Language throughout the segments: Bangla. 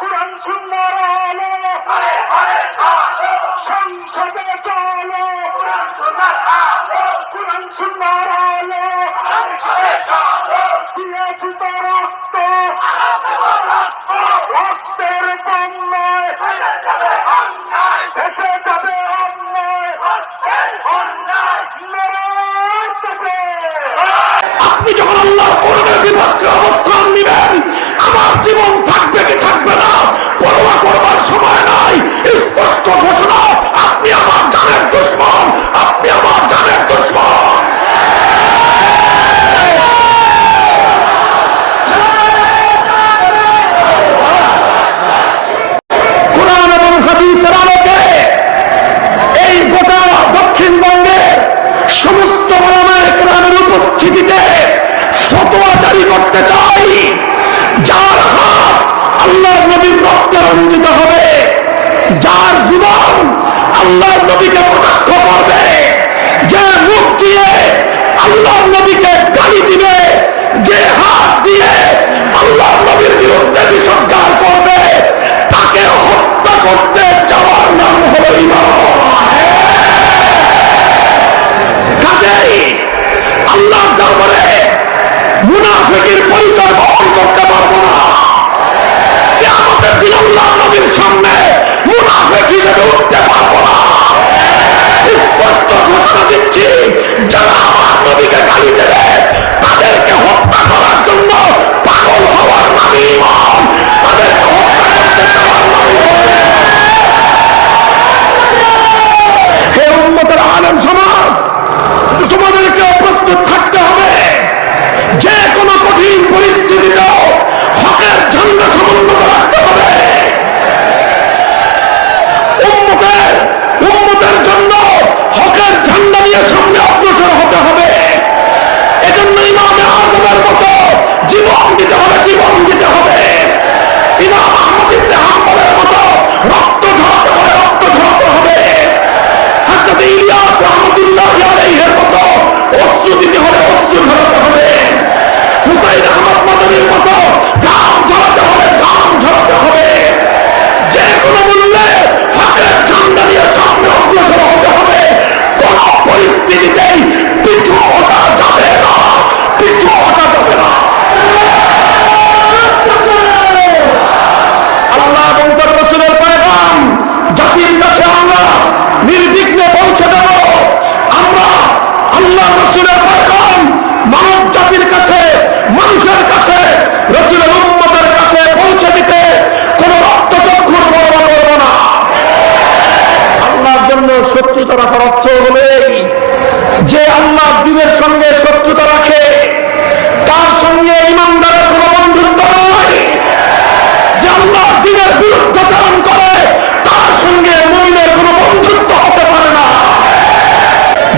কোরআন সুন্নাহর আলো সংসদে চলো, কোরআন সুন্নাহর আলো দিয়েছি তো রক্ত, রক্তের বন্যায় ভেসে যাবে অন্যায়। আপনি যখন আল্লাহর কোরআনের বিপক্ষে অবস্থান নিবেন, আমার জীবন থাকবে কি থাকবে না পরোয়া করবার সময় নাই। স্পষ্ট ঘোষণা, আপনি আমার জানের দুশমন, আপনি আমার জানের দুশমন। কোরআন এবং হাদিসের আলোকে এই গোটা দক্ষিণবঙ্গের সমস্ত ওলামায়ে কেরামের উপস্থিতিতে ফতোয়া জারি করতে চাই। যার হাত আল্লাহর নবীর রক্তে রঞ্জিত হবে, যার জীবন আল্লাহর নবীকে কটাক্ষ করবে, যে মুখ দিয়ে আল্লাহর নবীকে গালি দিবে, যে হাত দিয়ে আল্লাহর নবীর বিরুদ্ধে বিষোদ্গার করবে, তাকে হত্যা করতে যাওয়ার নাম হলো ঈমান। কাজেই আল্লাহর দরবারে মুনাফিকের পরিচয় বহন করতে পারবো না। কিয়ামতের দিন আল্লাহর নবীর সামনে মুনাফিক হিসেবে উঠতে পারবো না। স্পষ্ট ঘোষণা দিচ্ছি, যারা আমার নবীকে গালি দেবে তাদেরকে হত্যা করার জন্য পাগল হওয়ার নামই ঈমান, তাদেরকে হত্যা করতে যাওয়ার নামই হে উম্মতের আলেম সমাজ, তোমাদেরকে প্রস্তুত থাকতে হবে। যে কোনো কঠিন পরিস্থিতিতেও হকের ঝান্ডা সমুন্নত রাখতে হবে। উম্মতের জন্য হকের ঝান্ডা নিয়ে সামনে অগ্রসর হতে হবে। এজন্য ইমামে আযমের মতো জীবন দিতে হবে, জীবন দিতে হবে। ইমাম আহমদ ইবনে হাম্বলের মতো রক্ত ঝরাতে হবে, রক্ত ঝরাতে হবে। হযরত ইলিয়াস রাহমাতুল্লাহি আলাইহির মতো অশ্রু দিতে হলে অশ্রু ঝরাতে হবে। হুসাইন আহমদ মাদানির মতো ঘাম ঝরাতে হলে ঘাম ঝরাতে হবে। যে কোনো মূল্যে হকের ঝান্ডা নিয়ে সামনে অগ্রসর হতে হবে। কোন পরিস্থিতিতেই পিছু হটা যাবে না, পিছু হটা যাবে না। আল্লাহ এবং তার রাসূলের পয়গাম জাতির কাছে আমরা নির্বিঘ্নে পৌঁছে দেব। আমরা আল্লাহ রাসূলের পয়গাম মানব জাতির কাছে, মানুষের কাছে, রাসূলের উম্মতের কাছে পৌঁছে দিতে কোন রক্তচক্ষুর পরোয়া করব না। আল্লাহর জন্য শত্রুতা রাখার অর্থ হলো এই, যে আল্লাহর দ্বীনের সঙ্গে শত্রুতা রাখে তার সঙ্গে ঈমানদারের কোনো বন্ধুত্ব নয়। যে আল্লাহর দ্বীনের বিরুদ্ধাচরণ করে তার সঙ্গে মুমিনের কোনো বন্ধুত্ব হতে পারে না।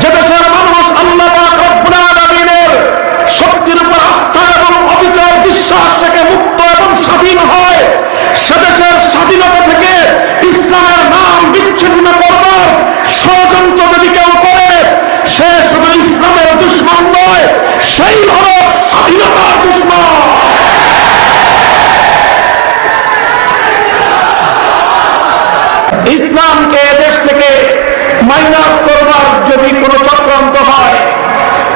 যে দেশের মানুষ আল্লাহ পাক রব্বুল আলামিনের শক্তির উপর আস্থা এবং অবিচল বিশ্বাস থেকে মুক্ত এবং স্বাধীন হয়, সে দেশের স্বাধীনতা থেকে ইসলামের নাম বিচ্ছিন্ন করবার ষড়যন্ত্র যদি কেউ করে, সে শুধু ইসলামের দুশমন নয়, সেই হলো স্বাধীনতার দুশমন। ইসলামকে দেশ থেকে মাইনাস করবার যদি কোনো চক্রান্ত হয়,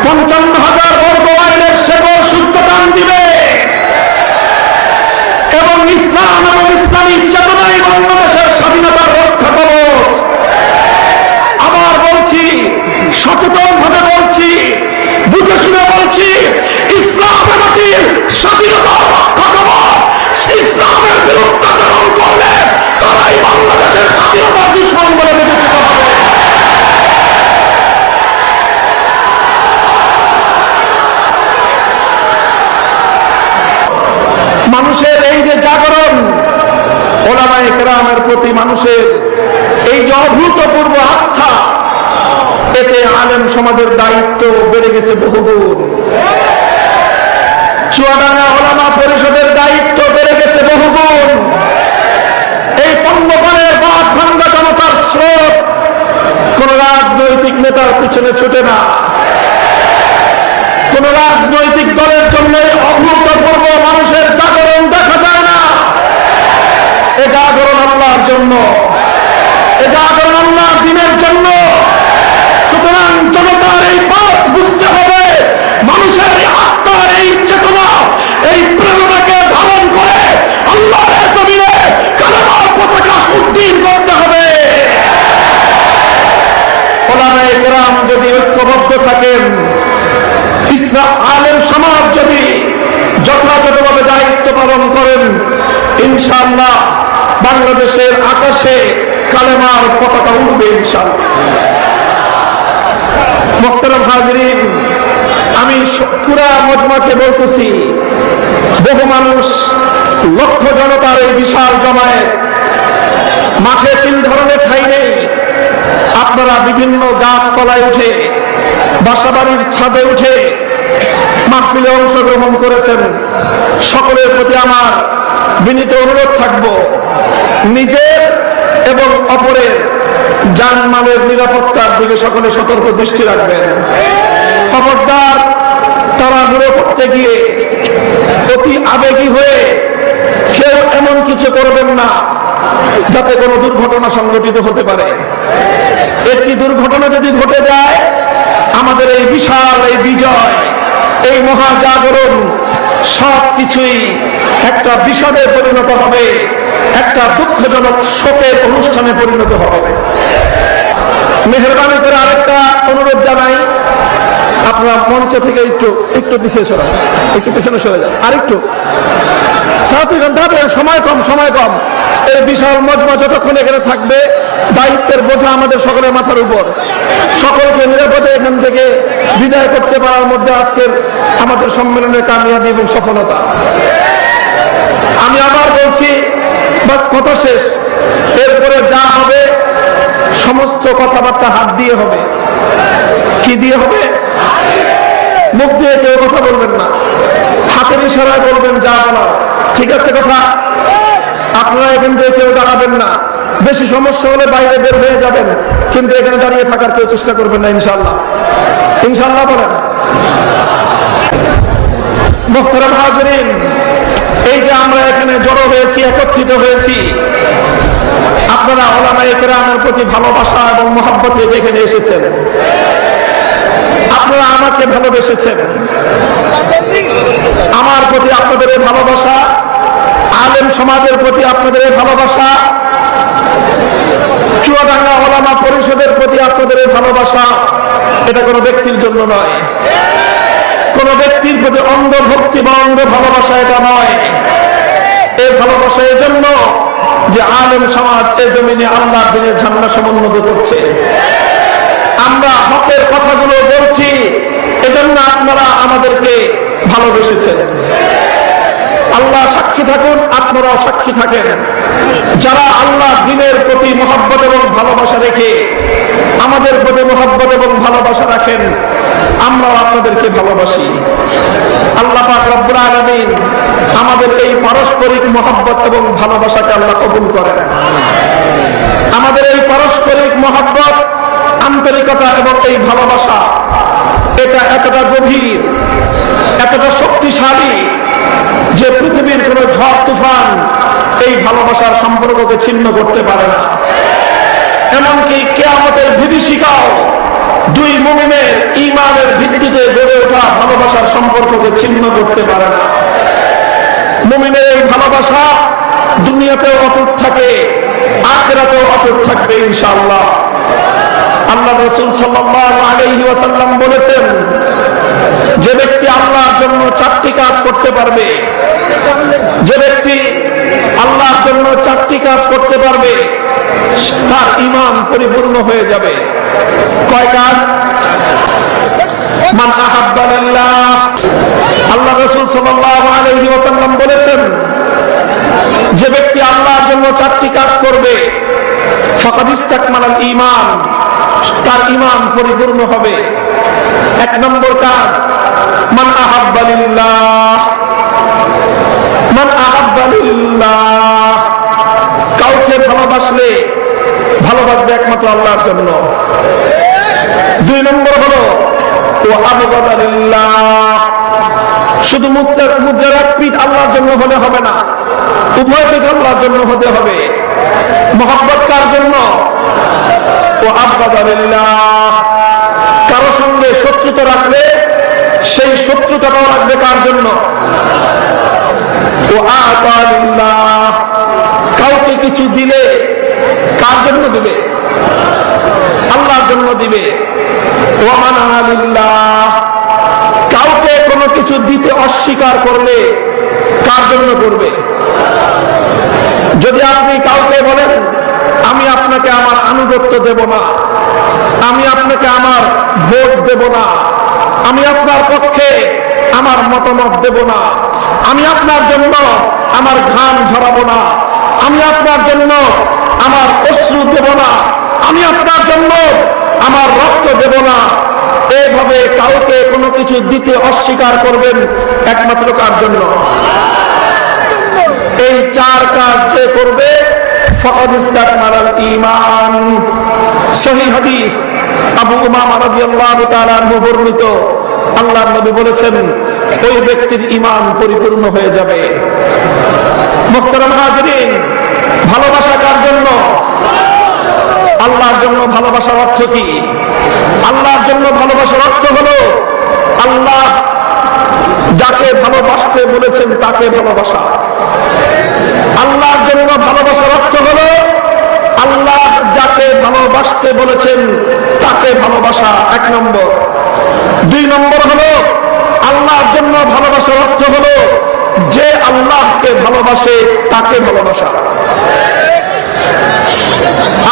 55,000 বর্গ মাইলের শেকড় শুদ্ধ টান দিবে এবং ইসলাম এবং ইসলামী চেতনাই বাংলাদেশের স্বাধীনতার রক্ষা কবচ। আবার বলছি, সচেতন ভাবে বলছি, বুঝে শুনে বলছি, ইসলাম আমাদের স্বাধীনতার রক্ষা কবচ। ইসলামের বিরুদ্ধাচরণ করলে তারাই বাংলাদেশের স্বাধীনতার দুশমন বলে বিবেচিত হবে। মানুষের এই যে জাগরণ, ওলামায়ে কেরামের প্রতি মানুষের এই যে অভূতপূর্ব আস্থা, এতে আলেম সমাজের দায়িত্ব বেড়ে গেছে বহুগুণ। চুয়াডাঙ্গা ওলামা পরিষদের দায়িত্ব বেড়ে গেছে বহুগুণ। এই পণ্যপানের বাদ ভাঙ্গা জনতার স্রোত কোন রাজনৈতিক নেতার পিছনে ছুটে না, কোন রাজনৈতিক দলের জন্য অভূতপূর্ব মানুষের জাগরণ দেখা যায় না। জাগরণ আল্লাহর জন্য, এ জাগরণ আল্লাহর দিনের জন্য। সুতরাং জনতার এই পথ বুঝতে হবে, মানুষের আত্মার এই চেতনা, এই প্রেরণাকে ধারণ করে আল্লাহর জমিনে কালেমার পতাকা উড্ডীন করতে হবে। ওলামায়ে কেরাম যদি ঐক্যবদ্ধ থাকেন, ইসলাম আলেম সমাজ যদি যথাযথভাবে দায়িত্ব পালন করেন, ইনশাআল্লাহ বাংলাদেশের আকাশে কালেমার পতাকা উঠবে ইনশাআল্লাহ। মুহতারাম হাজিরিন, আমি পুরা মজমাকে বলতেছি, বহু মানুষ, লক্ষ জনতার এই বিশাল জমায়েত, মাঠে তিন ধরনের ঠাঁই নেই। আপনারা বিভিন্ন গাছপালায় উঠে, বাসাবাড়ির ছাদে উঠে মাহফিলে অংশগ্রহণ করেছেন। সকলের প্রতি আমার বিনীত অনুরোধ থাকব, নিজের এবং অপরের জানমালের নিরাপত্তার দিকে সকলে সতর্ক দৃষ্টি রাখবেন। খবরদার তাড়াহুড়ো করতে গিয়ে অতি আবেগী হয়ে কেউ এমন কিছু করবেন না যাতে কোনো দুর্ঘটনা সংঘটিত হতে পারে। একটি দুর্ঘটনা যদি ঘটে যায়, আমাদের এই বিশাল এই বিজয়, এই মহাজাগরণ সবকিছুই একটা বিষাদে পরিণত হবে, একটা দুঃখজনক শোকের অনুষ্ঠানে পরিণত হবে। মেহেরবানি করে আরেকটা অনুরোধ জানাই, আপনার মঞ্চ থেকে একটু পিছিয়ে সরান, একটু পিছনে সরে যান, আরেকটু তাড়াতাড়ি, সময় কম। এই বিশাল মজমা যতক্ষণ এখানে থাকবে, দায়িত্বের বোঝা আমাদের সকলের মাথার উপর। সকলকে নিরাপদে এখান থেকে বিদায় করতে পারার মধ্যে আজকের আমাদের সম্মেলনের কামিয়াবি এবং সফলতা। আমি আবার বলছি, বাস কথা শেষ। এরপরে যা হবে সমস্ত কথাবার্তা হাত দিয়ে হবে। কি দিয়ে হবে? মুখ দিয়ে কেউ কথা বলবেন না, হাতের ইশারায় বলবেন যা বলার। ঠিক আছে কথা? আপনারা এখান থেকে কেউ দাঁড়াবেন না, বেশি সমস্যা হলে বাইরে বের হয়ে যাবেন, কিন্তু এখানে দাঁড়িয়ে থাকার কেউ চেষ্টা করবেন না, ইনশাআল্লাহ। ইনশাআল্লাহ বলেন। মুহতারাম হাজিরিন, এই যে আমরা এখানে জড়ো হয়েছি, একত্রিত হয়েছি, আপনারা উলামায়ে কেরামের প্রতি ভালোবাসা এবং মহব্বত রেখে এখানে এসেছেন। আপনারা আমাকে ভালোবেসেছেন, আমার প্রতি আপনাদের এই ভালোবাসা, আলেম সমাজের প্রতি আপনাদের এই ভালোবাসা, চুয়াডাঙ্গা উলামা পরিষদের প্রতি আপনাদের এই ভালোবাসা, এটা কোনো ব্যক্তির জন্য নয়, কোন ব্যক্তির প্রতি অন্ধ ভক্তি বা অন্ধ ভালোবাসা এটা নয়। এই ভালোবাসা এই জন্য যে আলেম সমাজ এই জমিনে আল্লাহর দ্বীনের ঝান্ডা সমুন্নত করছে। আমরা হকের কথাগুলো বলছি, এজন্য আপনারা আমাদেরকে ভালোবেসেছেন। আল্লাহ সাক্ষী থাকুন, আপনারাও সাক্ষী থাকেন। যারা আল্লাহ দ্বীনের প্রতি মহব্বত এবং ভালোবাসা রেখে আমাদের প্রতি মহব্বত এবং ভালোবাসা রাখেন, আমরাও আপনাদেরকে ভালোবাসি। আল্লাহ পাক রব্বুল আলামিন আমাদের এই পারস্পরিক মহব্বত এবং ভালোবাসাকে আল্লাহ কবুল করেন। আমাদের এই পারস্পরিক মহব্বত, আন্তরিকতা এবং এই ভালোবাসা, এটা এতটা গভীর, এতটা শক্তিশালী যে পৃথিবীর কোন ঝড় তুফান এই ভালোবাসার সম্পর্ককে ছিন্ন করতে পারে না। এমনকি কিয়ামতের বিভীষিকাও দুই মুমিনের ঈমানের ভিত্তিতে গড়ে ওঠা ভালোবাসার সম্পর্ককে ছিন্ন করতে পারে না। মুমিনের এই ভালোবাসা দুনিয়াতেও অটুট থাকে, আখিরাতেও অটুট থাকবে ইনশাআল্লাহ। আল্লাহ রাসূল সাল্লাল্লাহু আলাইহি ওয়াসাল্লাম বলেছেন, যে ব্যক্তি আল্লাহর জন্য চারটি কাজ করতে পারবে, যে ব্যক্তি আল্লাহর জন্য চারটি কাজ করতে পারবে, তার ঈমান পরিপূর্ণ হয়ে যাবে। কয় কাজ? মান আহাব্বা লিল্লাহ, আল্লাহ রাসূল সাল্লাল্লাহু আলাইহি ওয়াসাল্লাম বলেছেন, যে ব্যক্তি আল্লাহর জন্য চারটি কাজ করবে, ফাকাদ ইসতাকমালাল ঈমান, তার ঈমান পরিপূর্ণ হবে। এক নম্বর কাজ, মান আহাব্বা লিল্লাহ, মান আহাব্বা লিল্লাহ, কাউকে ভালোবাসলে ভালোবাসবে একমাত্র আল্লাহর জন্য। দুই নম্বর হলো ও আবগাদা লিল্লাহ, শুধু মুদ্রার এক পিঠ আল্লাহর জন্য হলে হবে না, উভয় দিকে আল্লাহর জন্য হতে হবে। মহব্বত কার জন্য? ও আব্বাদালিল্লাহ। কারো সঙ্গে শত্রুতা রাখলে সেই শত্রুতাটাও রাখবে কার জন্য? ও আতালিল্লাহ। কাউকে কিছু দিলে কার জন্য দিবে? আল্লাহর জন্য দিবে। ও মানালিল্লাহ। কাউকে কোনো কিছু দিতে অস্বীকার করলে কার জন্য করবে? যদি আপনি কাউকে বলেন আমি আপনাকে আমার আনুগত্য দেব না, আমি আপনাকে আমার ভোট দেব না, আমি আপনার পক্ষে আমার মতামত দেব না, আমি আপনার জন্য আমার ঘাম ঝরাবো না, আমি আপনার জন্য আমার অশ্রু দেব না, আমি আপনার জন্য আমার রক্ত দেব না, এইভাবে কাউকে কোনো কিছু দিতে অস্বীকার করবেন একমাত্র কার জন্য? এই চার কাজ যে করবে ফাকাদ ইসতাকমালাল ঈমান। সহিহ হাদিস, আবু উমামা রাদিয়াল্লাহু তাআলা আনহু বর্ণিত, আল্লাহর নবী বলেছেন ওই ব্যক্তির ঈমান পরিপূর্ণ হয়ে যাবে। মুহতারাম হাজিরিন, ভালোবাসা কার জন্য? আল্লাহর জন্য। ভালোবাসার অর্থ কি? আল্লাহর জন্য ভালোবাসার অর্থ হলো আল্লাহ যাকে ভালোবাসতে বলেছেন তাকে ভালোবাসা। আল্লাহর জন্য ভালোবাসার অর্থ হলো আল্লাহ যাকে ভালোবাসতে বলেছেন তাকে ভালোবাসা, এক নম্বর। দুই নম্বর হলো আল্লাহর জন্য ভালোবাসার অর্থ হলো যে আল্লাহকে ভালোবাসে তাকে ভালোবাসা।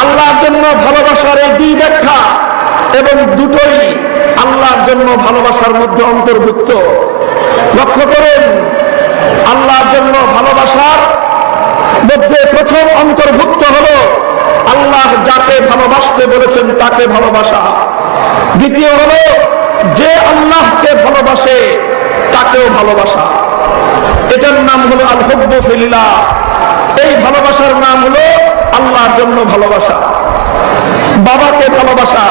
আল্লাহর জন্য ভালোবাসার এই দুই ব্যাখ্যা এবং দুটোই আল্লাহর জন্য ভালোবাসার মধ্যে অন্তর্ভুক্ত। লক্ষ্য করেন, আল্লাহর জন্য ভালোবাসার মধ্যে প্রথম অন্তর্ভুক্ত হলো আল্লাহ যাকে ভালোবাসতে বলেছেন তাকে ভালোবাসা। দ্বিতীয় হলো যে আল্লাহকে ভালোবাসে তাকেও ভালোবাসা। এটার নাম হলো আল হুব্বু ফিল্লাহ। এই ভালোবাসার নাম হলো আল্লাহর জন্য ভালোবাসা। বাবাকে ভালোবাসা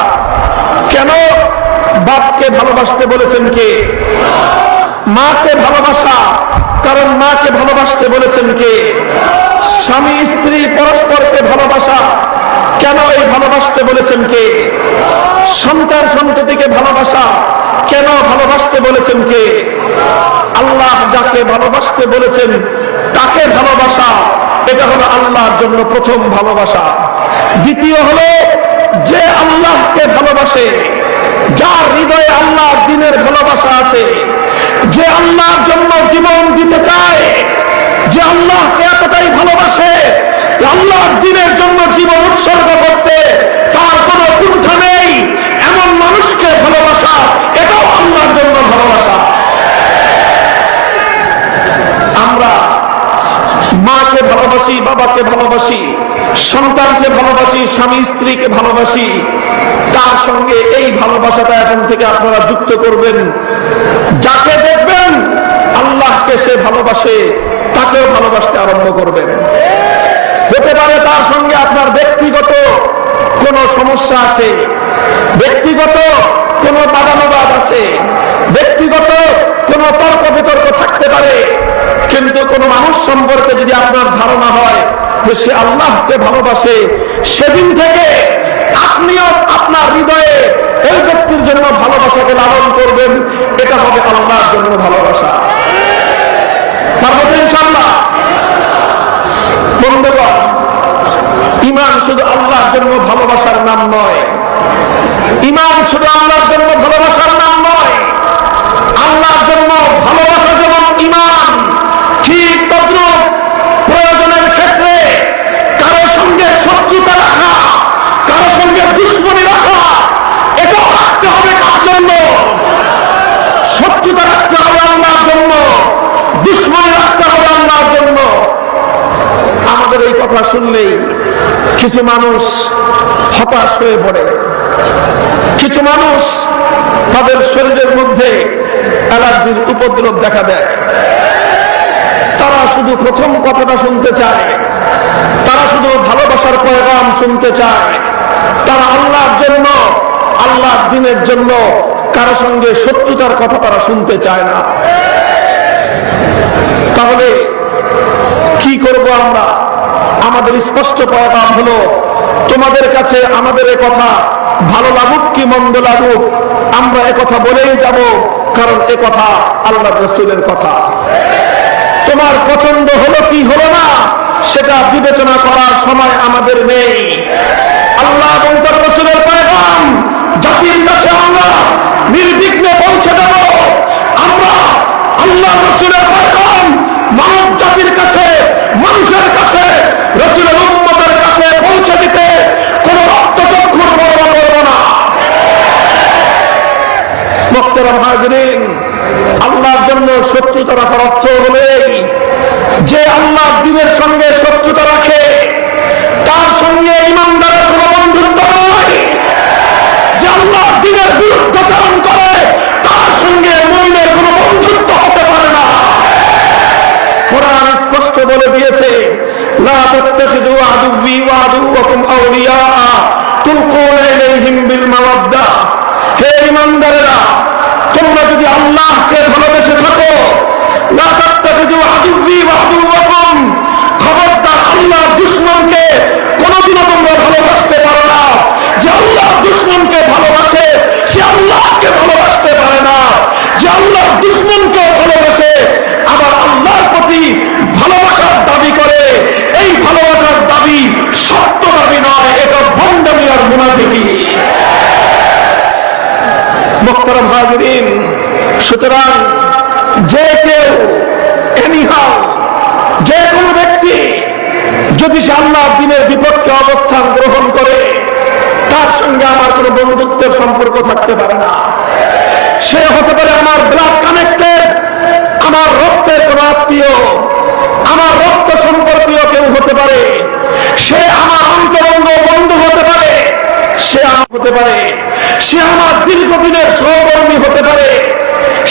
কেন? বাপকে ভালোবাসতে বলেছেন কে? মাকে ভালোবাসা, কারণ মাকে ভালোবাসতে বলেছেন কে? স্বামী স্ত্রী পরস্পরকে ভালোবাসা কেন? এই ভালোবাসতে বলেছেন কে? সন্তান সন্ততিকে ভালোবাসা কেন? ভালোবাসতে বলেছেন কে? আল্লাহ যাকে ভালোবাসতে বলেছেন তাকে ভালোবাসা, এটা হলো আল্লাহর জন্য প্রথম ভালোবাসা। দ্বিতীয় হলো যে আল্লাহকে ভালোবাসে, যার হৃদয়ে আল্লাহর দ্বীনের ভালোবাসা আছে, যে আল্লাহর জন্য জীবন দিতে চায়, যে আল্লাহকে এতটাই ভালোবাসে আল্লাহর দ্বীনের জন্য জীবন উৎসর্গ করতে তার কোনো কুণ্ঠা নেই, এমন মানুষকে ভালোবাসা, এটাও আল্লাহর জন্য ভালোবাসা। আমরা মাকে ভালোবাসি, বাবাকে ভালোবাসি, সন্তানকে ভালোবাসি, স্বামী স্ত্রীকে ভালোবাসি, তার সঙ্গে এই ভালোবাসাটা এখন থেকে আপনারা যুক্ত করবেন। যাকে দেখবেন আল্লাহকে সে ভালোবাসে তাকেও ভালোবাসতে আরম্ভ করবেন। হতে পারে তার সঙ্গে আপনার ব্যক্তিগত কোনো সমস্যা আছে, ব্যক্তিগত কোনো বাদানুবাদ আছে, ব্যক্তিগত কোনো তর্ক বিতর্ক থাকতে পারে, কিন্তু কোন মানুষ সম্পর্কে যদি আপনার ধারণা হয় যে সে আল্লাহকে ভালোবাসে, সেদিন থেকে আপনিও আপনার হৃদয়ে ওই ব্যক্তির জন্য ভালোবাসাকে লালন করবেন। এটা হবে আল্লাহর জন্য ভালোবাসা। পারবেন ইনশাআল্লাহ? বন্ধুগণ, ঈমান শুধু আল্লাহর জন্য ভালোবাসার নাম নয়। ঈমান শুধু আল্লাহর জন্য ভালোবাসার নাম নয়। আল্লাহর জন্য ভালোবাসা যেমন ঈমান, ঠিক তদ্রুপ প্রয়োজনের ক্ষেত্রে কারো সঙ্গে শত্রুতা রাখা, কারো সঙ্গে দুশ্মনী রাখা, এটাও রাখতে হবে কার জন্য? শত্রুতা রাখতে হবে আল্লাহর জন্য, দুশ্মনী রাখতে হবে আল্লাহর জন্য। আমাদের এই কথা শুনলেই কিছু মানুষ হতাশ হয়ে পড়ে, কিছু মানুষ তাদের শরীরের মধ্যে অ্যালার্জির উপদ্রব দেখা দেয়। তারা শুধু প্রথম কথাটা শুনতে চায়, তারা শুধু ভালোবাসার পয়গাম শুনতে চায়, তারা আল্লাহর জন্য, আল্লাহর দ্বীনের জন্য কারো সঙ্গে শত্রুতার কথা তারা শুনতে চায় না। তাহলে কি করব আমরা? আমাদের স্পষ্ট পয়গাম হলো, তোমাদের কাছে আমাদের এ কথা ভালো লাগুক কি মন্দ লাগুক, আমরা এ কথা বলেই যাব, কারণ এ কথা আল্লাহ রাসূলের কথা। তোমার পছন্দ হলো কি হলো না সেটা বিবেচনা করার সময় আমাদের নেই। আল্লাহ এবং তার রাসূলের পয়গাম জাতির কাছে আমরা নির্বিঘ্নে পৌঁছে দেব। আমরা আল্লাহ রাসূলের পয়গাম মানব জাতির কাছে, মানুষের কাছে, রাসূলের উম্মতের কাছে পৌঁছে দিতে কোন রক্তচক্ষুর পরোয়া করব না। মুহতারাম হাজিরিন, আল্লাহর জন্য শত্রুতা রাখার অর্থ হলো যে আল্লাহ দ্বীনের সঙ্গে শত্রুতা রাখে তার সঙ্গে ঈমানদারের কোনো বন্ধুত্ব নয়। যে আল্লাহ দ্বীনের বিরুদ্ধাচরণ করে তার সঙ্গে মুমিনের কোনো বন্ধুত্ব হতে পারে না। কোরআন স্পষ্ট বলে দিয়েছে, লা তাত্তাখিযু আদুওয়ি ওয়া আদুওয়াকুম আউলিয়া তুলকুনা ইলাইহিম বিল মাওয়াদ্দা। হে ঈমানদারেরা, তোমরা যদি আল্লাহকে ভালোবেসে থাকো, লা তাত্তাখিযু আদুওয়ি ওয়া আদুওয়াকুম, খবরদার আল্লাহর দুশমনকে কোনোদিনও তোমরা ভালোবাসতে পারো না। যে আল্লাহর দুশমনকে ভালোবাসে সে আল্লাহকে ভালোবাসতে পারে না। যে আল্লাহর দুশমনকে ভালোবাসে আবার আল্লাহর প্রতি ভালোবাসার দাবি করে, এই ভালোবাসার দাবি সত্য দাবি নয়, এটা ভণ্ডামি আর মুনাফিকি। মুহতারাম হাজিরিন, সুতরাং যে কেউ এনিহাউ, যে কোনো ব্যক্তি যদি সে আল্লাহর দ্বীনের বিপক্ষে অবস্থান গ্রহণ করে তার সঙ্গে আমার কোনো বন্ধুত্বের সম্পর্ক থাকতে পারে না। সে হতে পারে আমার ব্লাড কানেক্টেড, আমার রক্তের কোন আত্মীয়, আমার রক্ত সম্পর্কীয় কেউ হতে পারে, সে আমার অন্তরঙ্গ বন্ধু হতে পারে, সে আমার হতে পারে, সে আমার দীর্ঘদিনের সহকর্মী হতে পারে,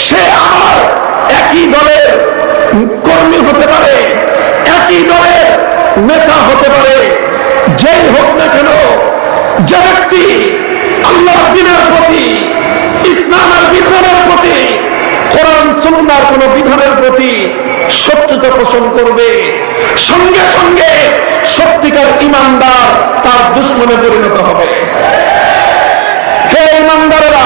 সে আমার একই দলের কর্মী হতে পারে, একই দলের নেতা হতে পারে। যেই হোক না কেন, যে ব্যক্তি আল্লাহর দ্বীনের প্রতি, ইসলামের বিধানের প্রতি, কোরআন সুন্নাহর কোন বিধানের প্রতি শত্রুতা পোষণ করবে, সঙ্গে সঙ্গে সত্যিকার ঈমানদার তার দুশমনে পরিণত হবে। হে ঈমানদারেরা,